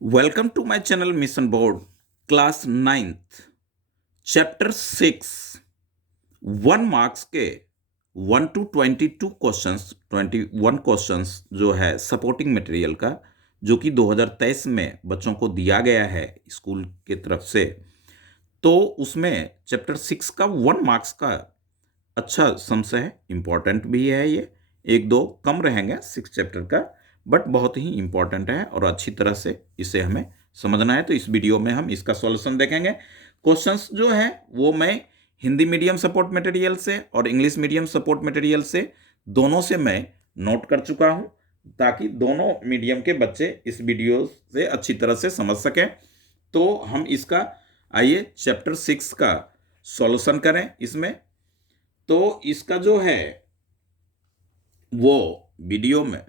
Welcome to my channel mission board class 9th chapter 6 1 marks के 1 to 22 questions 21 questions जो है supporting material का जो कि 2023 में बच्चों को दिया गया है स्कूल के तरफ से। तो उसमें चैप्टर 6 का 1 मार्क्स का अच्छा सम्स है, इंपॉर्टेंट भी है। ये एक दो कम रहेंगे 6 चैप्टर का, बट बहुत ही इंपॉर्टेंट है और अच्छी तरह से इसे हमें समझना है। तो इस वीडियो में हम इसका सॉल्यूशन देखेंगे। क्वेश्चंस जो है वो मैं हिंदी मीडियम सपोर्ट मटेरियल से और इंग्लिश मीडियम सपोर्ट मटेरियल से दोनों से मैं नोट कर चुका हूं, ताकि दोनों मीडियम के बच्चे इस वीडियो से अच्छी तरह से समझ सकें। तो हम इसका आइए चैप्टर 6 का सॉल्यूशन करें। इसमें तो इसका जो है वो वीडियो में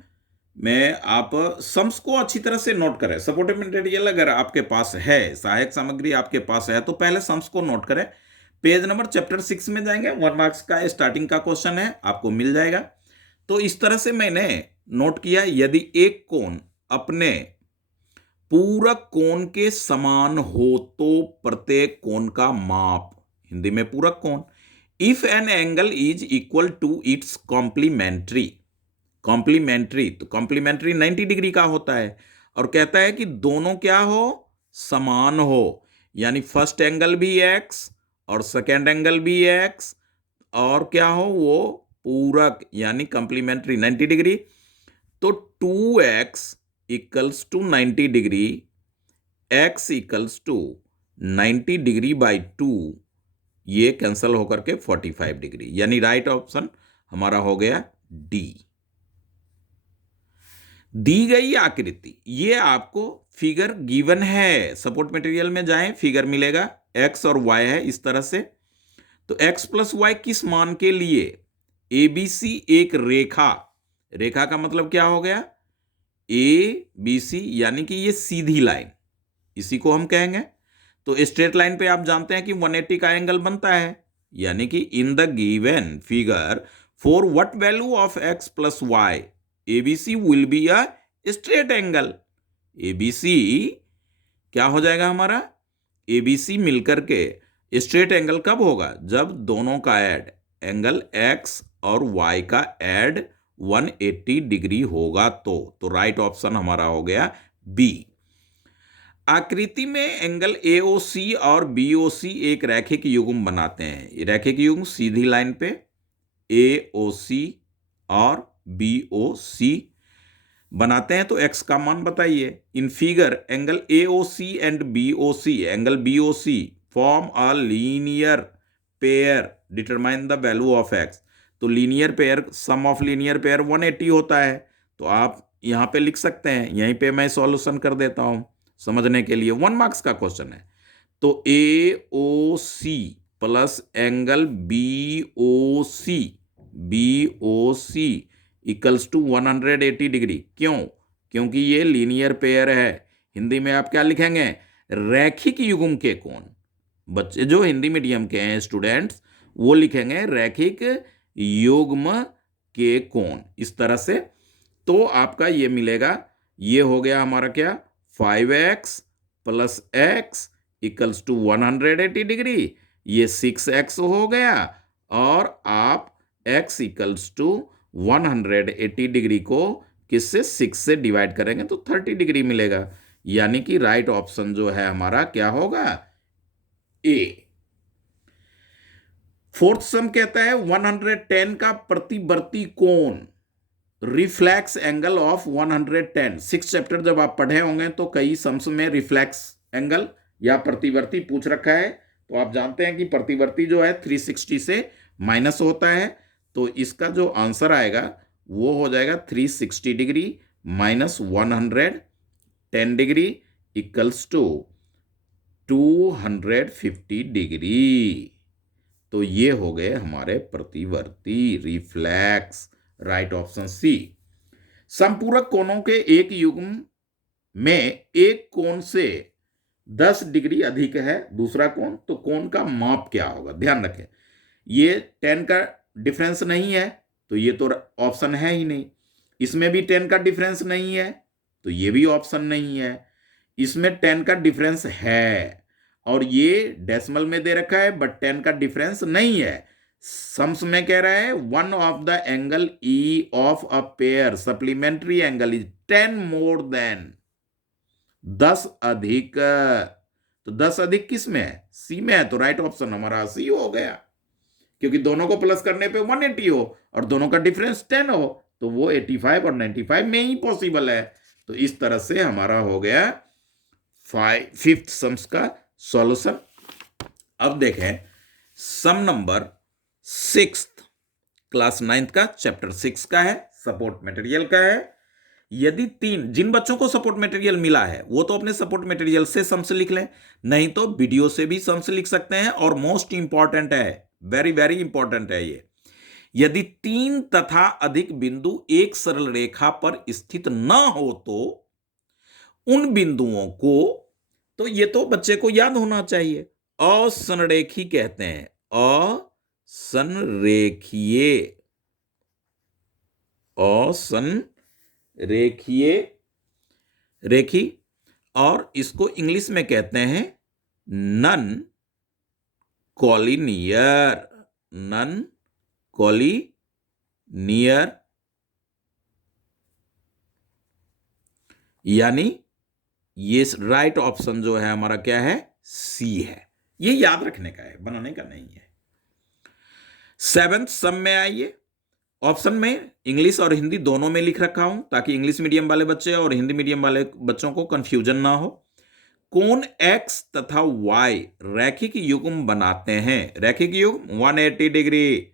आप सम्स को अच्छी तरह से नोट करें। सपोर्टिव मटेरियल अगर आपके पास है, सहायक सामग्री आपके पास है, तो पहले सम्स को नोट करें। पेज नंबर चैप्टर 6 में जाएंगे, 1 मार्क्स का स्टार्टिंग का क्वेश्चन है, आपको मिल जाएगा। तो इस तरह से मैंने नोट किया, यदि एक कोण अपने पूरक कोण के समान हो तो प्रत्येक कोण का माप, हिंदी में पूरक कोण, if an angle is equal to its complementary. Complementary तो कॉम्प्लीमेंट्री 90 डिग्री का होता है, और कहता है कि दोनों क्या हो, समान हो, यानी फर्स्ट एंगल भी एक्स और सेकेंड एंगल भी एक्स, और क्या हो वो पूरक यानी कॉम्प्लीमेंट्री 90 डिग्री। तो 2x equals to 90 degree, x equals to 90 degree by 2, ये कैंसल होकर के 45 डिग्री, यानी राइट ऑप्शन हमारा हो गया डी। दी गई आकृति, ये आपको फिगर गिवन है, सपोर्ट मटेरियल में जाएं फिगर मिलेगा, x और y है इस तरह से। तो x प्लस वाई किस मान के लिए, ABC एक रेखा, रेखा का मतलब क्या हो गया, ABC यानी कि ये सीधी लाइन, इसी को हम कहेंगे। तो स्ट्रेट लाइन पे आप जानते हैं कि 180 का एंगल बनता है, यानी कि in the given figure for what value of x plus y ABC will be a straight angle. ABC क्या हो जाएगा हमारा, ABC मिलकर के स्ट्रेट एंगल कब होगा, जब दोनों का ऐड एंगल x और y का ऐड 180 डिग्री होगा। तो राइट ऑप्शन हमारा हो गया बी। आकृति में एंगल AOC और BOC एक रैखिक युग्म बनाते हैं। रैखिक युग्म सीधी लाइन पे AOC और BOC बनाते हैं। तो x का मान बताइए। In figure angle AOC and BOC, angle BOC form a linear pair, determine the value of x। तो linear pair, sum of linear pair 180 होता है। तो आप यहां पे लिख सकते हैं, यहीं पे मैं सॉल्यूशन कर देता हूं समझने के लिए। 1 मार्क्स का क्वेश्चन है। तो AOC plus angle BOC, BOC equals to 180 degree. क्यों, क्योंकि ये लीनियर पेयर है। हिंदी में आप क्या लिखेंगे, रैखिक युग्म के कोण। बच्चे जो हिंदी मीडियम के हैं स्टूडेंट्स, वो लिखेंगे रैखिक युग्म के कोण, इस तरह से। तो आपका ये मिलेगा, ये हो गया हमारा क्या, 5x plus x equals to 180 degree, ये 6x हो गया, और आप x इक्वल्स टू 180 डिग्री को किससे, 6 से डिवाइड करेंगे तो 30 डिग्री मिलेगा। यानी कि राइट ऑप्शन जो है हमारा क्या होगा, ए। फोर्थ सम कहता है 110 का प्रतिवर्ती कोण, रिफ्लेक्स एंगल ऑफ 110। 6 चैप्टर जब आप पढ़े होंगे तो कई सम्स में रिफ्लेक्स एंगल या प्रतिवर्ती पूछ रखा है। तो आप जानते हैं कि प्रतिवर्ती जो है 360 से माइनस होता है। तो इसका जो आंसर आएगा वो हो जाएगा 360 degree minus 110 degree equals to 250 degree. तो ये हो गए हमारे प्रतिवर्ती, रिफ्लेक्स, राइट ऑप्शन सी। संपूरक कोणों के एक युग्म में एक कोण से 10 डिग्री अधिक है दूसरा कोण, तो कोण का माप क्या होगा। ध्यान रखें, ये 10 का डिफरेंस नहीं है, तो ये तो ऑप्शन है ही नहीं। इसमें भी 10 का डिफरेंस नहीं है, तो ये भी ऑप्शन नहीं है। इसमें 10 का डिफरेंस है और ये डेसिमल में दे रखा है बट 10 का डिफरेंस नहीं है। सम्स में कह रहा है one of the angle E of a pair supplementary angle is 10 more than 10 अधिक। तो 10 अधिक किस में है? सी में है, तो राइट ऑप्शन हमारा सी हो गया, क्योंकि दोनों को प्लस करने पे 180 हो और दोनों का डिफरेंस 10 हो, तो वो 85 और 95 में ही पॉसिबल है। तो इस तरह से हमारा हो गया फिफ्थ सम्स का सॉल्यूशन। अब देखें सम नंबर 6 क्लास 9 का चैप्टर 6 का है, सपोर्ट मटेरियल का है। यदि जिन बच्चों को सपोर्ट मटेरियल मिला है वो तो अपने सपोर्ट मटेरियल से सम्स लिख लें, नहीं तो वीडियो से भी सम्स लिख सकते हैं। और मोस्ट इंपॉर्टेंट है, वेरी वेरी इंपॉर्टेंट है ये, यदि 3 तथा अधिक बिंदु एक सरल रेखा पर स्थित न हो तो उन बिंदुओं को, तो ये तो बच्चे को याद होना चाहिए, असंरेखी कहते हैं, असंरेखीय, असंरेखीय रेखी, और इसको इंग्लिश में कहते हैं नन कॉलिनियर, नन कॉलिनियर, यानी ये राइट ऑप्शन जो है हमारा क्या है? सी है। ये याद रखने का है, बनाने का नहीं है। 7th सम में आइए। ऑप्शन में इंग्लिश और हिंदी दोनों में लिख रखा हूं ताकि इंग्लिश मीडियम वाले बच्चे और हिंदी मीडियम वाले बच्चों को कंफ्यूजन ना हो। कोण x तथा y रैखिक युग्म बनाते हैं। रैखिक युग्म 180 degree,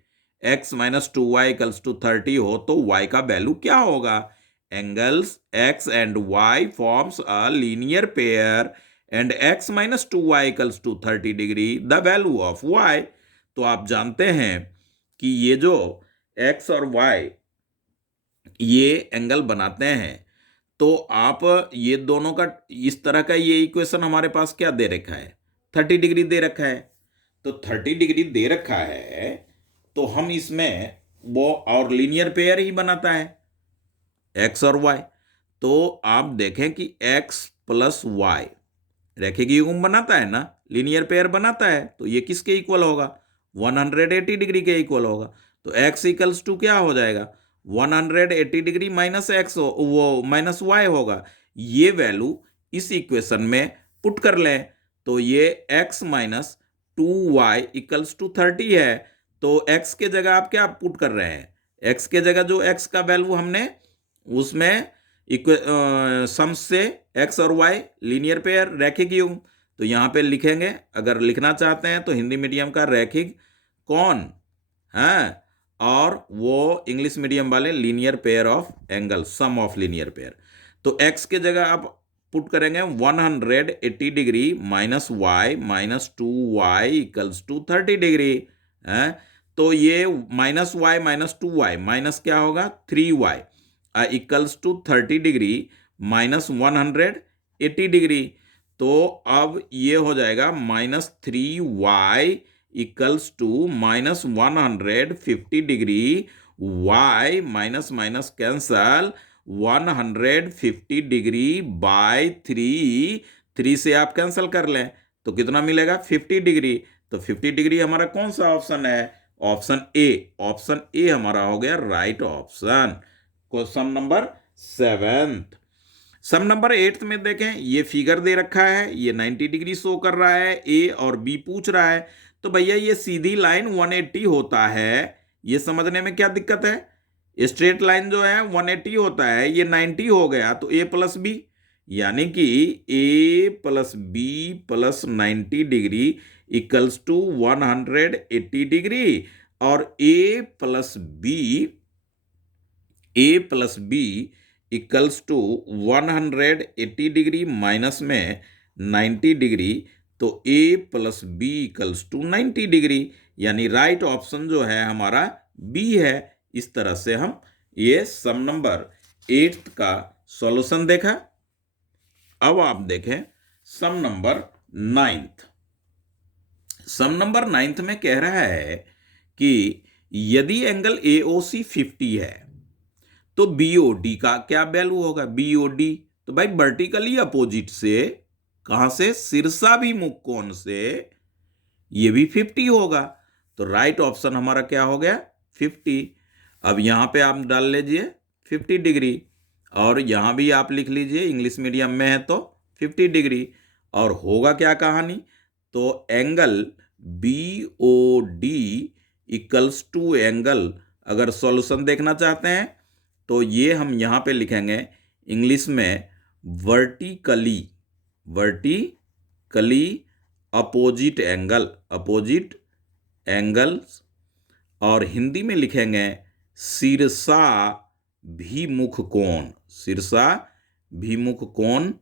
x minus 2y equals to 30 हो तो y का वैल्यू क्या होगा? Angles x and y forms a linear pair and x minus 2y equals to 30 degree, the value of y। तो आप जानते हैं कि ये जो x और y ये एंगल बनाते हैं, तो आप ये दोनों का इस तरह का ये इक्वेशन हमारे पास क्या दे रखा है? 30 डिग्री दे रखा है। तो 30 डिग्री दे रखा है तो हम इसमें वो और लीनियर पेयर ही बनाता है x और y। तो आप देखें कि x प्लस y रैखिक युग्म बनाता है ना, लीनियर पेयर बनाता है, तो ये किसके इक्वल होगा? 180 डिग्री के इक्वल होगा। तो x इक्वल्स टू क्या हो जाएगा? 180 डिग्री माइनस एक्स, वो माइनस y होगा। ये वैल्यू इस इक्वेशन में पुट कर लें तो ये x minus 2y equals to 30 है। तो x के जगह आप क्या पुट कर रहे हैं? x के जगह जो x का वैल्यू हमने उसमें सम्स से x और y लीनियर पेयर रैखिक युग्म, तो यहां पे लिखेंगे। अगर लिखना चाहते हैं तो हिंदी मीडियम का रैखिक कौन है, और वो इंग्लिश मीडियम वाले linear pair of angle, sum of linear pair. तो x के जगह आप पुट करेंगे 180 degree minus y minus 2y equals to 30 degree है। तो ये minus y minus 2y minus क्या होगा? 3y equals to 30 degree minus 180 degree. तो अब ये हो जाएगा minus 3y equals to minus 150 degree, y minus minus cancel, 150 degree by 3 से आप कैंसल कर लें तो कितना मिलेगा? 50 डिग्री। तो 50 डिग्री हमारा कौन सा ऑप्शन है? Option A. ऑप्शन ए हमारा हो गया right option. Question number 7th। सम नंबर 8th में देखें, ये फिगर दे रखा है, ये 90 डिग्री शो कर रहा है, ए और बी पूछ रहा है। तो भैया ये सीधी लाइन 180 होता है, ये समझने में क्या दिक्कत है? स्ट्रेट लाइन जो है 180 होता है, ये 90 हो गया तो ए प्लस बी, यानी कि A plus B plus 90 degree equals to 180 degree, और A plus B equals to 180 degree minus में 90 डिग्री, तो a plus B equals to 90 degree, यानी राइट ऑप्शन जो है हमारा बी है। इस तरह से हम ये सम नंबर 8th का सॉल्यूशन देखा। अब आप देखें सम नंबर 9th। सम नंबर 9th में कह रहा है कि यदि एंगल AOC 50 है तो BOD का क्या वैल्यू होगा? BOD तो भाई वर्टिकली अपोजिट से, कहां से, शीर्षाभिमुख कोण से ये भी 50 होगा। तो राइट ऑप्शन हमारा क्या हो गया, 50। अब यहां पे आप डाल लीजिए 50 डिग्री, और यहां भी आप लिख लीजिए, इंग्लिश मीडियम में है तो 50 डिग्री। और होगा क्या कहानी, तो angle B O D equals to angle, अगर सॉल्यूशन देखना चाहते हैं तो ये हम यहां पे लिखेंगे इंग्लिश में vertically, vertically opposite angle, opposite angles, और हिंदी में लिखेंगे शीर्षाभिमुख कोण, शीर्षाभिमुख कोण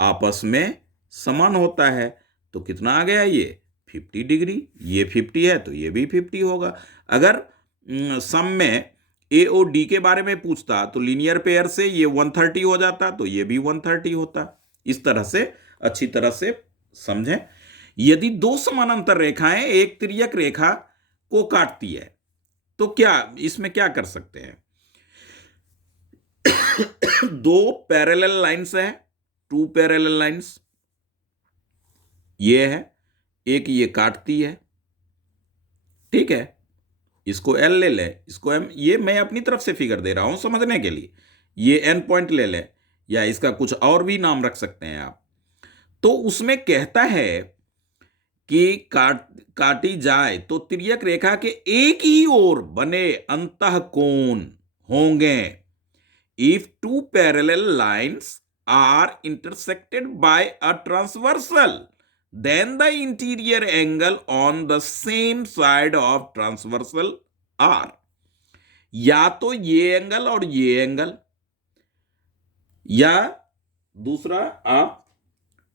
आपस में समान होता है। तो कितना आ गया ये 50 डिग्री, ये 50 है तो ये भी 50 होगा। अगर सम में ए और डी के बारे में पूछता तो लीनियर पेयर से ये 130 हो जाता, तो ये भी 130 होता। इस तरह से अच्छी तरह से समझें। यदि दो समानांतर रेखाएं एक तिर्यक रेखा को काटती है तो क्या इसमें क्या कर सकते हैं। दो पैरेलल लाइंस है, टू पैरेलल लाइंस, ये है, एक ये काटती है, ठीक है, इसको एल ले लें, इसको एम, ये मैं अपनी तरफ से फिगर दे रहा हूं समझने के लिए। ये एन पॉइंट ले लें, या इसका कुछ और भी नाम रख सकते हैं आप। तो उसमें कहता है कि काटी जाए तो तिर्यक रेखा के एक ही ओर बने अंतः कोण होंगे। If two parallel lines are intersected by a transversal, then the interior angle on the same side of transversal are, या तो ये एंगल और ये एंगल, या दूसरा आप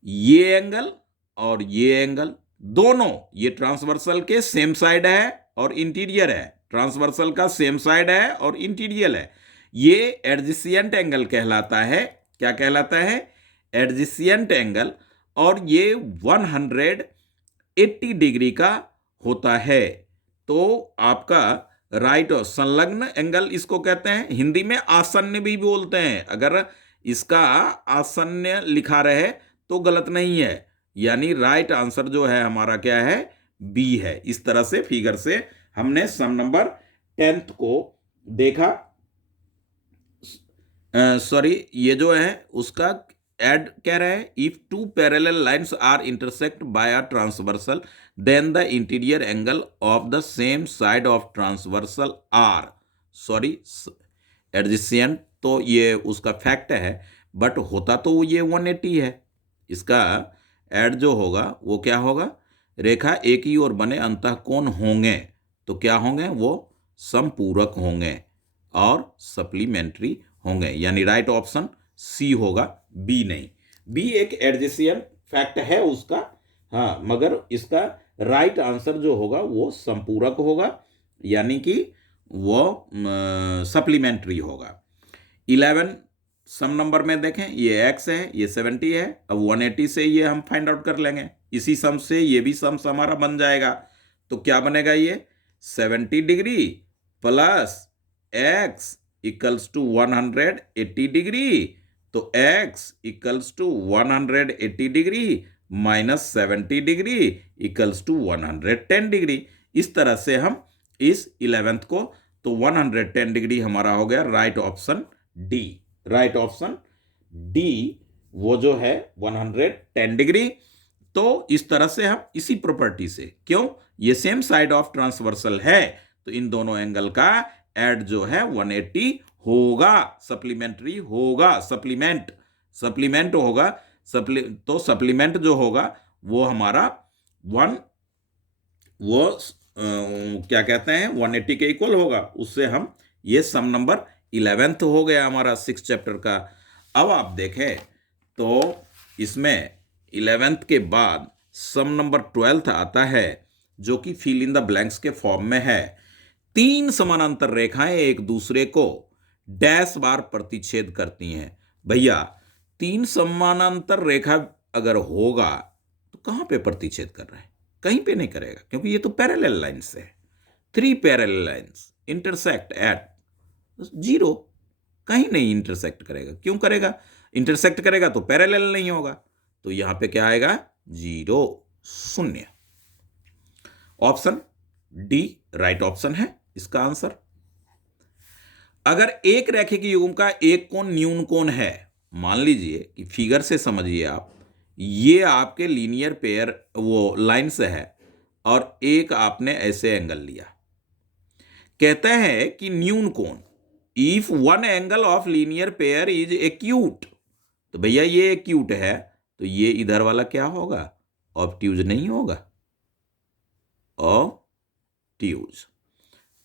ये एंगल और ये एंगल, दोनों ये ट्रांसवर्सल के सेम साइड है और इंटीरियर है, ट्रांसवर्सल का सेम साइड है और इंटीरियर है। ये एडजेसेंट एंगल कहलाता है। क्या कहलाता है, एडजेसेंट एंगल, और ये 180 डिग्री का होता है। तो आपका राइट और संलग्न एंगल इसको कहते हैं, हिंदी में आसन्न भी बोलते हैं। अगर इसका आसन्न लिखा रहे तो गलत नहीं है, यानी राइट आंसर जो है हमारा क्या है, बी है। इस तरह से फिगर से हमने सम नंबर 10 को देखा। सॉरी, ये जो है उसका एड कह रहे हैं, if two parallel lines are intersect by a transversal then the interior angle of the same side of transversal are, sorry adjacent, तो ये उसका फैक्ट है, बट होता तो ये 180 है। इसका एड जो होगा वो क्या होगा, रेखा एक ही ओर बने अंतः कोण होंगे, तो क्या होंगे, वो समपूरक होंगे और सप्लीमेंट्री होंगे, यानी राइट ऑप्शन सी होगा, बी नहीं। बी एक एडजेसेंट फैक्ट है उसका, हाँ, मगर इसका राइट आंसर जो होगा वो संपूरक होगा, यानी कि वो सप्लीमेंट्री होगा। 11 सम नंबर में देखें, ये x है, ये 70 है। अब 180 से ये हम फाइंड आउट कर लेंगे, इसी सम से ये भी सम हमारा बन जाएगा। तो क्या बनेगा, ये 70 degree plus x equals to 180 degree, तो x equals to 180 degree minus 70 degree equals to 110 degree. इस तरह से हम इस 11th को, तो 110 डिग्री हमारा हो गया right option D. Right option D वो जो है 110 डिग्री। तो इस तरह से हम इसी प्रॉपर्टी से, क्यों, ये सेम साइड ऑफ ट्रांसवर्सल है, तो इन दोनों एंगल का एड जो है 180 होगा, सप्लीमेंट्री होगा, सप्लीमेंट होगा, तो सप्लीमेंट जो होगा वो हमारा क्या कहते हैं 180 के इक्वल होगा। उससे हम ये सम नंबर 11th हो गया हमारा 6 चैप्टर का। अब आप देखें तो इसमें 11th के बाद सम नंबर 12th आता है, जो कि फिल इन द ब्लैंक्स के फॉर्म में है। 3 समानांतर रेखाएं एक दूसरे को डैश बार प्रतिच्छेद करती हैं। भैया 3 समानांतर रेखा अगर होगा तो कहां पे प्रतिच्छेद कर रहा है, कहीं पे नहीं करेगा, क्योंकि ये तो पैरेलल लाइंस है। 3 पैरेलल लाइंस इंटरसेक्ट एट 0, कहीं नहीं इंटरसेक्ट करेगा। क्यों करेगा, इंटरसेक्ट करेगा तो पैरेलल नहीं होगा, तो यहां पे क्या आएगा 0 0। ऑप्शन डी राइट ऑप्शन है इसका आंसर। अगर एक रैखिक युग्म का एक कोण न्यून कोण है, मान लीजिए कि फिगर से समझिए आप, ये आपके लीनियर पेयर वो लाइन से है और एक आपने ऐसे एंगल लिया, कहते हैं कि न्यून कोण, if one angle of linear pair is acute, तो भैया ये एक्यूट है तो ये इधर वाला क्या होगा, ऑब्ट्यूज नहीं होगा, ऑब्ट्यूज।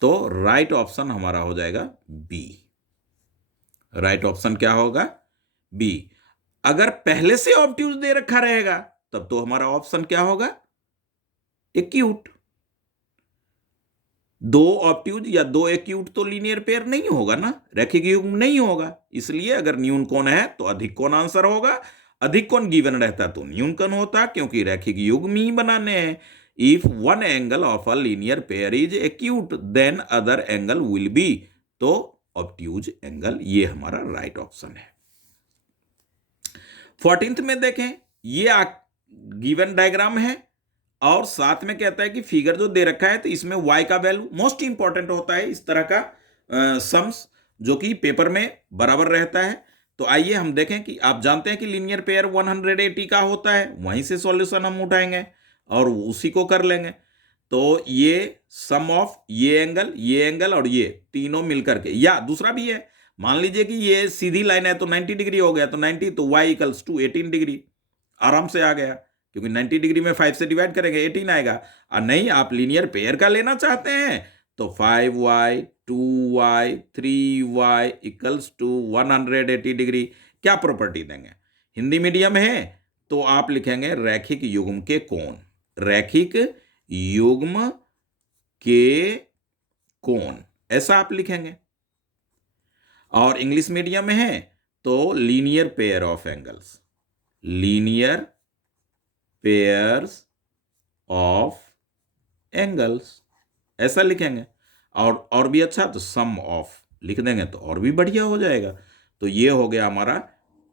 तो राइट ऑप्शन हमारा हो जाएगा बी। राइट ऑप्शन क्या होगा, बी। अगर पहले से ऑब्ट्यूज दे रखा रहेगा तब तो हमारा ऑप्शन क्या होगा, एक्यूट। दो ऑब्ट्यूज या दो एक्यूट तो लीनियर पेयर नहीं होगा ना, रैखिक युग्म नहीं होगा, इसलिए अगर न्यून कोण है तो अधिक कोण आंसर होगा। अधिक कोण गिवन रहता तो न्यून कोण होता, क्योंकि रैखिक युग्म ही बनाने हैं। If one angle of a linear pair is acute then other angle will be, तो ऑब्ट्यूज एंगल, ये हमारा राइट ऑप्शन है। 14th में देखें, ये गिवन डायग्राम है और साथ में कहता है कि फिगर जो दे रखा है तो इसमें y का वैल्यू मोस्ट इंपॉर्टेंट होता है इस तरह का सम्स, जो कि पेपर में बराबर रहता है। तो आइए हम देखें कि आप जानते हैं कि लीनियर पेयर 180 का होता है, वहीं से सॉल्यूशन हम उठाएंगे और उसी को कर लेंगे। तो ये सम ऑफ ये एंगल और ये तीनों मिलकर के, या दूसरा भी है, मान लीजिए कि ये सीधी लाइन है तो 90 डिग्री हो गया, तो 90 तो y इक्वल्स टू 18 डिग्री, आराम से आ गया, क्योंकि 90 डिग्री में 5 से डिवाइड करेंगे 18 आएगा। और नहीं आप लीनियर पेयर का लेना चाहते हैं तो 5y 2y 3y equals to 180 degree. क्या प्रॉपर्टी देंगे, हिंदी मीडियम है तो आप लिखेंगे रैखिक युग्म के कोण, रैखिक युग्म के कोण, ऐसा आप लिखेंगे। और इंग्लिश मीडियम में है तो linear pair of angles, linear pairs of angles, ऐसा लिखेंगे। और भी अच्छा तो सम ऑफ लिख देंगे तो और भी बढ़िया हो जाएगा। तो ये हो गया हमारा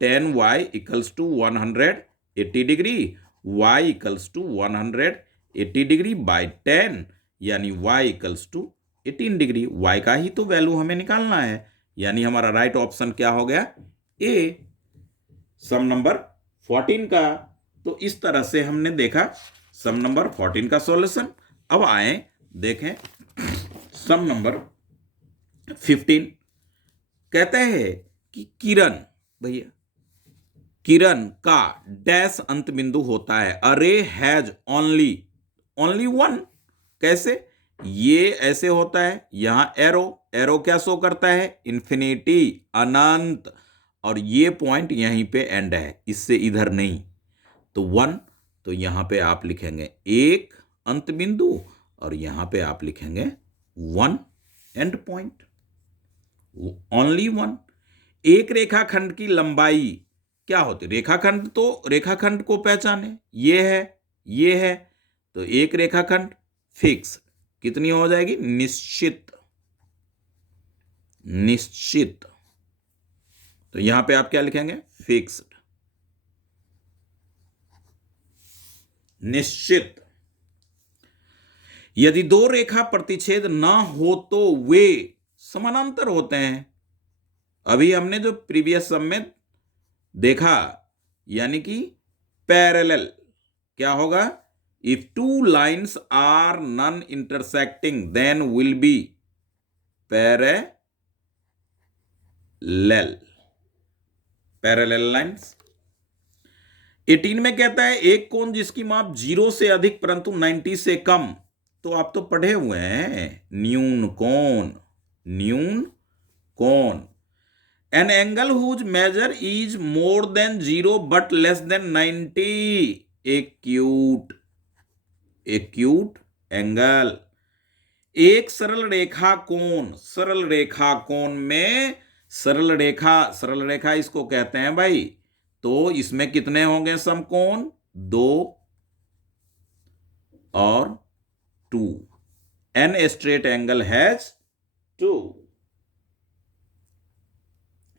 10y equals to 180 degree, y equals to 180 degree by 10, यानी y equals to 18 degree. y का ही तो वैल्यू हमें निकालना है, यानी हमारा राइट ऑप्शन क्या हो गया, ए, सम नंबर 14 का। तो इस तरह से हमने देखा सम नंबर 14 का सॉल्यूशन। अब आए देखें सम नंबर 15। कहते हैं कि किरण, भैया किरण का डैश अंत बिंदु होता है, अरे हैज ओनली वन। कैसे, ये ऐसे होता है, यहां एरो क्या शो करता है, इंफिनिटी, अनंत, और ये पॉइंट यहीं पे एंड है, इससे इधर नहीं, तो 1। तो यहां पे आप लिखेंगे एक अंत बिंदु और यहां पे आप लिखेंगे 1 एंड पॉइंट, ओनली 1। एक रेखाखंड की लंबाई क्या होती है, रेखाखंड तो रेखाखंड को पहचाने, ये है, तो एक रेखाखंड फिक्स कितनी हो जाएगी, निश्चित। तो यहां पे आप क्या लिखेंगे, फिक्स्ड, निश्चित। यदि दो रेखा प्रतिच्छेद ना हो तो वे समानांतर होते हैं। अभी हमने जो प्रीवियस सम में देखा, यानी कि पैरेलल क्या होगा, if two lines are non intersecting then will be parallel lines. 18 में कहता है एक कोण जिसकी माप 0 से अधिक परंतु 90 से कम, तो आप तो पढ़े हुए हैं, न्यून कोण। An angle whose measure is more than 0 but less than 90, acute angle. एक सरल रेखा कोण में सरल रेखा इसको कहते हैं भाई। तो इसमें कितने होंगे समकोण, 2 और 2। An straight angle has 2।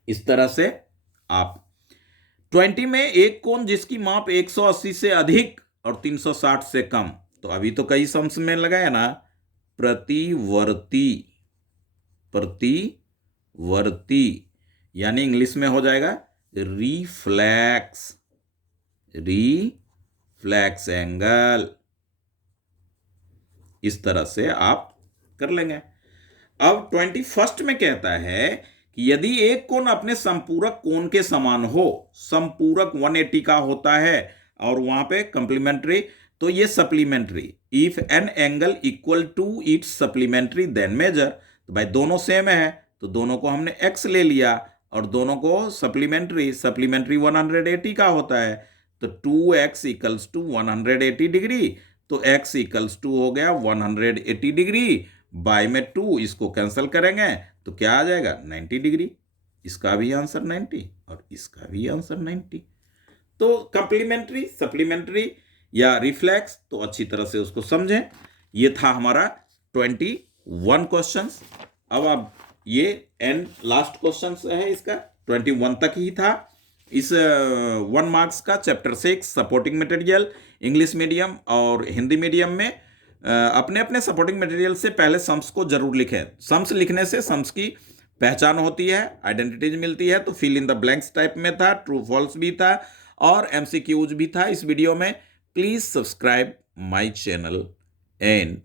इस तरह से आप 20 में एक कोण जिसकी माप 180 से अधिक और 360 से कम, तो अभी तो कई सम्स में लगाया ना, प्रतिवर्ती, प्रतिवर्ती, यानी इंग्लिश में हो जाएगा रिफ्लेक्स, रिफ्लेक्स एंगल। इस तरह से आप कर लेंगे। अब 21 में कहता है कि यदि एक कोण अपने संपूरक कोण के समान हो, संपूरक 180 का होता है और वहां पे कंप्लीमेंट्री, तो ये supplementary. If an angle equal to its supplementary then measure, तो भाई दोनों सेम है तो दोनों को हमने x ले लिया और दोनों को सप्लीमेंट्री, सप्लीमेंट्री 180 का होता है, तो 2x इक्वल्स टू 180 डिग्री, तो x इक्वल्स टू हो गया 180 डिग्री बाय में 2, इसको कैंसिल करेंगे तो क्या आ जाएगा 90 डिग्री। इसका भी आंसर 90 और इसका भी आंसर 90। तो कंप्लीमेंट्री, सप्लीमेंट्री या रिफ्लेक्स, तो अच्छी तरह से उसको समझें। ये था हमारा 21 क्वेश्चंस। अब आप ये एंड लास्ट क्वेश्चन है इसका, 21 तक ही था इस 1 मार्क्स का chapter 6 supporting material. English medium और हिंदी मीडियम में अपने अपने सपोर्टिंग मटेरियल से पहले सम्स को जरूर लिखें। सम्स लिखने से सम्स की पहचान होती है, आइडेंटिटीज मिलती है। तो fill in the blanks type में था, ट्रू फॉल्स भी था और एमसीक्यूज भी था इस वीडियो में। Please subscribe my channel and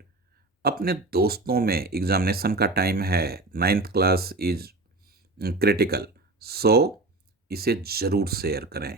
अपने दोस्तों में, एग्जामिनेशन का टाइम है, 9th क्लास इज क्रिटिकल, सो इसे जरूर शेयर करें।